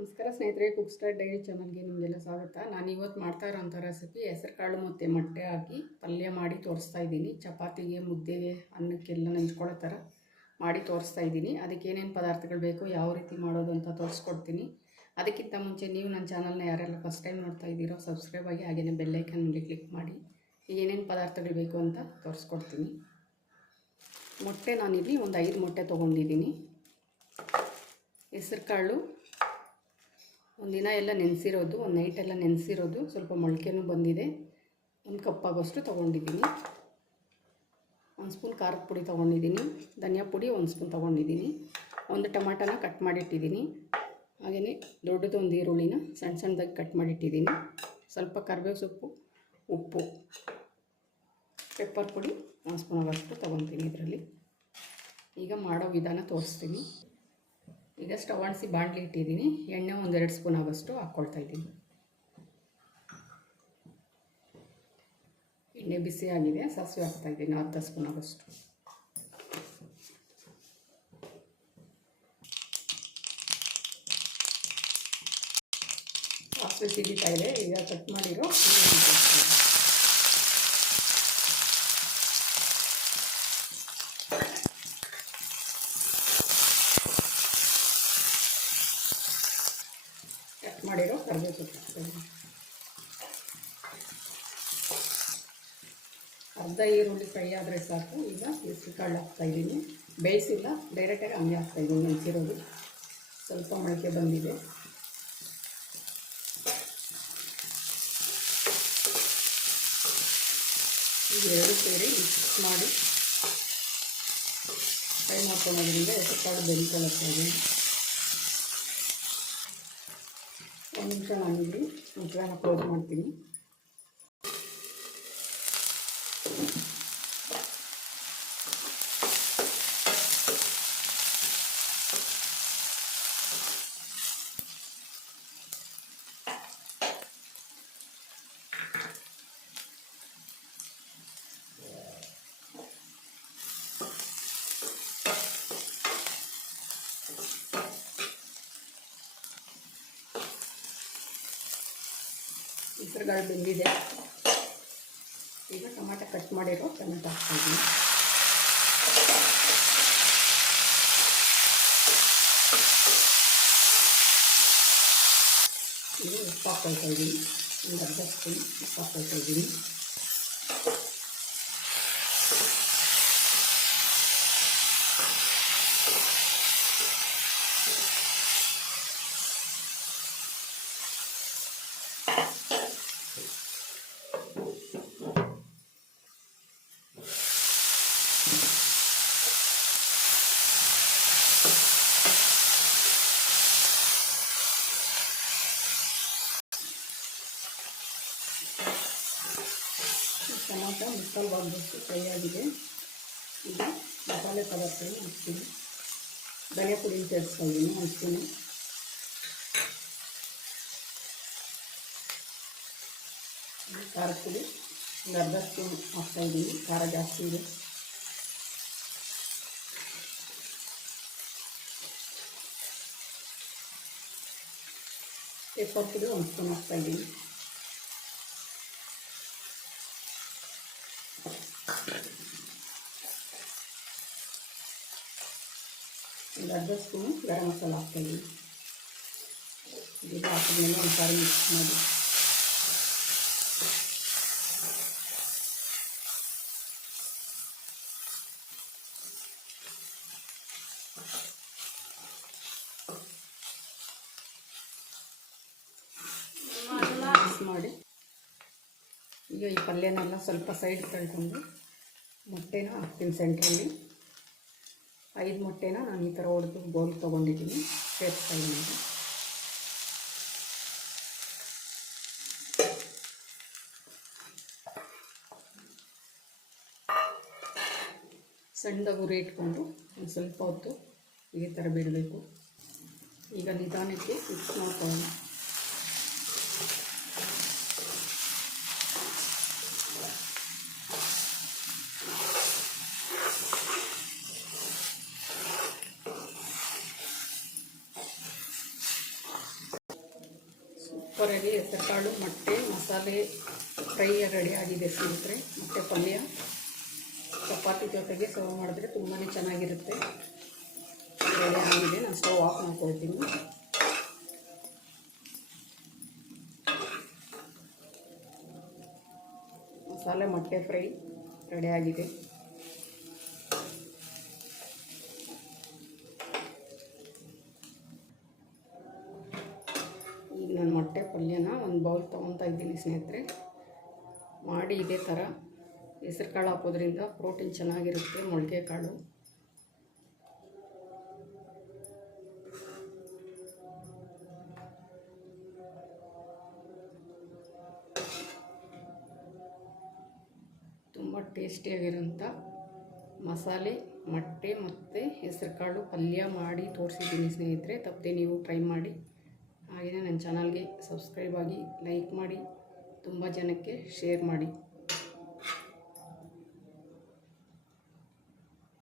ನಮಸ್ಕಾರ ಸ್ನೇಹಿತರೆ, cook star dairy ಚಾನಲ್ಗೆ ನಿಮಗೆಲ್ಲ ಸ್ವಾಗತ. ನಾನು ಇವತ್ತು ಮಾಡ್ತಾ ಇರೋಂಥ ರೆಸಿಪಿ ಹೆಸರುಕಾಳು ಮತ್ತು ಮೊಟ್ಟೆ ಹಾಕಿ ಪಲ್ಯ ಮಾಡಿ ತೋರಿಸ್ತಾ ಇದ್ದೀನಿ. ಚಪಾತಿಗೆ, ಮುದ್ದೆಗೆ, ಅನ್ನಕ್ಕೆಲ್ಲ ನೆಂಚ್ಕೊಳ್ಳೋ ಥರ ಮಾಡಿ ತೋರಿಸ್ತಾ ಇದ್ದೀನಿ. ಅದಕ್ಕೆ ಏನೇನು ಪದಾರ್ಥಗಳು ಬೇಕು, ಯಾವ ರೀತಿ ಮಾಡೋದು ಅಂತ ತೋರಿಸ್ಕೊಡ್ತೀನಿ. ಅದಕ್ಕಿಂತ ಮುಂಚೆ ನೀವು ನನ್ನ ಚಾನಲ್ನ ಯಾರೆಲ್ಲ ಫಸ್ಟ್ ಟೈಮ್ ನೋಡ್ತಾ ಇದ್ದೀರೋ ಸಬ್ಸ್ಕ್ರೈಬ್ ಆಗಿ, ಹಾಗೆಯೇ ಬೆಲ್ಲೈಕನ್ ಮೇಲೆ ಕ್ಲಿಕ್ ಮಾಡಿ. ಏನೇನು ಪದಾರ್ಥಗಳು ಬೇಕು ಅಂತ ತೋರಿಸ್ಕೊಡ್ತೀನಿ. ಮೊಟ್ಟೆ ನಾನಿಲ್ಲಿ ಒಂದು 5 ಮೊಟ್ಟೆ ತೊಗೊಂಡಿದ್ದೀನಿ. ಹೆಸರುಕಾಳು ಒಂದಿನ ಎಲ್ಲ ನೆನೆಸಿರೋದು, ಒಂದು ನೈಟೆಲ್ಲ ನೆನೆಸಿರೋದು, ಸ್ವಲ್ಪ ಮೊಳಕೆನೂ ಬಂದಿದೆ. 1 ಕಪ್ ಆಗೋಷ್ಟು ತೊಗೊಂಡಿದ್ದೀನಿ. 1 ಸ್ಪೂನ್ ಖಾರದ ಪುಡಿ ತೊಗೊಂಡಿದ್ದೀನಿ. ಧನಿಯಾ ಪುಡಿ 1 ಸ್ಪೂನ್ ತೊಗೊಂಡಿದ್ದೀನಿ. 1 ಟೊಮಾಟೋನ ಕಟ್ ಮಾಡಿಟ್ಟಿದ್ದೀನಿ. ಹಾಗೆಯೇ ದೊಡ್ಡದು ಒಂದು ಈರುಳ್ಳಿನ ಸಣ್ಣದಾಗಿ ಕಟ್ ಮಾಡಿಟ್ಟಿದ್ದೀನಿ. ಸ್ವಲ್ಪ ಕರಿಬೇವು ಸೊಪ್ಪು, ಉಪ್ಪು, ಪೆಪ್ಪರ್ ಪುಡಿ 1 ಸ್ಪೂನ್ ಆಗೋಷ್ಟು ತೊಗೊತೀನಿ ಇದರಲ್ಲಿ. ಈಗ ಮಾಡೋ ವಿಧಾನ ತೋರಿಸ್ತೀನಿ. ಈಗ ಸ್ಟವ್ ಅಂಟಿಸಿ ಬಾಣಲಿ ಇಟ್ಟಿದ್ದೀನಿ. ಎಣ್ಣೆ 1-2 ಸ್ಪೂನ್ ಆಗೋಷ್ಟು ಹಾಕ್ಕೊಳ್ತಾ ಇದ್ದೀನಿ. ಎಣ್ಣೆ ಬಿಸಿ ಆಗಿದೆ. ಸಾಸಿವೆ ಹಾಕ್ತಾಯಿದ್ದೀನಿ 1/2 ಸ್ಪೂನ್ ಆಗೋಷ್ಟು. ಸಾಸಿವೆ ಸಿಡಿತಾ ಇದೆ. ಈಗ ಕಟ್ ಮಾಡಿರೋ ಕರಿಬೇವು ಸೊಪ್ಪು ಹಾಕ್ತಾಯಿದ್ದೀನಿ. ಅರ್ಧ ಈರುಳ್ಳಿ ಫ್ರೈ ಆದರೆ ಸಾಕು. ಈಗ ಹೆಸರುಕಾಳು ಹಾಕ್ತಾಯಿದ್ದೀನಿ. ಬೇಯಿಸಿಲ್ಲ, ಡೈರೆಕ್ಟಾಗಿ ಹಂಗೆ ಹಾಕ್ತಾಯಿದ್ದೀನಿ. ನೆನೆಸಿರೋದು ಸ್ವಲ್ಪ ಮೊಳಕೆ ಬಂದಿದೆ. ಈಗ 2 ಸೇರಿ ಮಿಕ್ಸ್ ಮಾಡಿ ಫ್ರೈ ಮಾಡ್ಕೊಳ್ಳೋದ್ರಿಂದ ಹೆಸರುಕಾಳು ಬೆಂದ್ಕೊಳ್ಳೋಕ್ಕಾಗಿ. 1 ನಿಮಿಷ ನಾನಿಲ್ಲಿ ಮುಚ್ಚಳನ ಕ್ಲೋಸ್ ಮಾಡ್ತೀನಿ. ಹೆಸರುಕಾಳು ಬೆಂದಿದೆ. ಈಗ ಟೊಮಾಟೊ ಕಟ್ ಮಾಡಿರೋ ಟೊಮೆಟೊ ಹಾಕ್ತಾಯಿದ್ದೀನಿ. ಈಗ ಉಪ್ಪು ಹಾಕ್ಕೊಳ್ತಾಯಿದ್ದೀನಿ. ಒಂದು 1/2 ಸ್ಪೂನ್ ಉಪ್ಪು ಹಾಕ್ಕೊಳ್ತಾಯಿದ್ದೀನಿ. ಟೊಮಾಟೊ ಮುಕ್ಕಾಲು ಭಾಗದಷ್ಟು ಫ್ರೈ ಆಗಿದೆ. ಈಗ ಮಸಾಲೆ ಪದಾರ್ಥಗಳು ಹಾಕ್ತೀನಿ. ಧನಿಯಾ ಪುಡಿ ಸೇರಿಸ್ತಾ ಇದ್ದೀನಿ 1 ಸ್ಪೂನು. ಖಾರದ ಪುಡಿ ಒಂದು 1/2 ಸ್ಪೂನ್ ಹಾಕ್ತಾಯಿದ್ದೀನಿ. ಖಾರ ಜಾಸ್ತಿ ಇದೆ. ಪೆಪ್ಪರ್ ಪುಡಿ 1 ಸ್ಪೂನ್ ಹಾಕ್ತಾಯಿದ್ದೀನಿ. ಒಂದು 1/2 ಸ್ಪೂನು ಗರಂ ಮಸಾಲ ಹಾಕ್ತಾಯಿದ್ದೀನಿ. ಇದು ಹಾಕಿದ್ಮೇಲೆ ಒಂದು ಸಾರಿ ಮಿಕ್ಸ್ ಮಾಡಿ ಮಿಕ್ಸ್ ಮಾಡಿ. ಈಗ ಈ ಪಲ್ಯನೆಲ್ಲ ಸ್ವಲ್ಪ ಸೈಡ್ ತಳ್ಕೊಂಡು ಮೊಟ್ಟೆನ ಹಾಕ್ತೀನಿ ಸೆಂಟ್ರಲ್ಲಿ. 5 ಮೊಟ್ಟೆನ ನಾನು ಈ ಥರ ಹೊಡೆದು ಬೌಲ್ ತೊಗೊಂಡಿದ್ದೀನಿ. ಸೇರಿಸ್ತಾ ಇದ್ದೀನಿ. ಸಣ್ಣದಾಗಿ ಉರಿ ಇಟ್ಕೊಂಡು ಒಂದು ಸ್ವಲ್ಪ ಹೊತ್ತು ಈ ಥರ ಬಿಡಬೇಕು. ಈಗ ನಿಧಾನಕ್ಕೆ ಮಿಕ್ಸ್ ಮಾಡ್ಕೊಳ್ಳೋಣ. ಸೂಪರಾಗಿ ಹೆಸರುಕಾಳು ಮೊಟ್ಟೆ ಮಸಾಲೆ ಫ್ರೈ ರೆಡಿ ಆಗಿದೆ ಸ್ನೇಹಿತರೆ. ಮತ್ತು ಪಲ್ಯ ಚಪಾತಿ ಜೊತೆಗೆ ಸರ್ವ್ ಮಾಡಿದ್ರೆ ತುಂಬಾ ಚೆನ್ನಾಗಿರುತ್ತೆ. ರೆಡಿ ಆಗಿದೆ. ನಾನು ಸ್ಟವ್ ಆಫ್ ಮಾಡ್ಕೊಳ್ತೀನಿ. ಮಸಾಲೆ ಮೊಟ್ಟೆ ಫ್ರೈ ರೆಡಿ ಆಗಿದೆ. ಈಗ ನಾನು ಮೊಟ್ಟೆ ಪಲ್ಯನ ಒಂದು ಬೌಲ್ ತೊಗೊತಾ ಇದ್ದೀನಿ ಸ್ನೇಹಿತರೆ. ಮಾಡಿ ಇದೇ ಥರ ಹೆಸರು ಕಾಳು ಹಾಕೋದ್ರಿಂದ ಪ್ರೋಟೀನ್ ಚೆನ್ನಾಗಿರುತ್ತೆ. ಮೊಳಕೆ ಕಾಳು ತುಂಬ ಟೇಸ್ಟಿಯಾಗಿರೋಂಥ ಮಸಾಲೆ ಮೊಟ್ಟೆ ಮತ್ತು ಹೆಸರು ಕಾಳು ಪಲ್ಯ ಮಾಡಿ ತೋರಿಸಿದ್ದೀನಿ ಸ್ನೇಹಿತರೆ. ತಪ್ಪದೆ ನೀವು ಟ್ರೈ ಮಾಡಿ. ಹಾಗೆಯೇ ನನ್ನ ಚಾನಲ್ಗೆ ಸಬ್ಸ್ಕ್ರೈಬ್ ಆಗಿ, ಲೈಕ್ ಮಾಡಿ, ತುಂಬ ಜನಕ್ಕೆ ಶೇರ್ ಮಾಡಿ.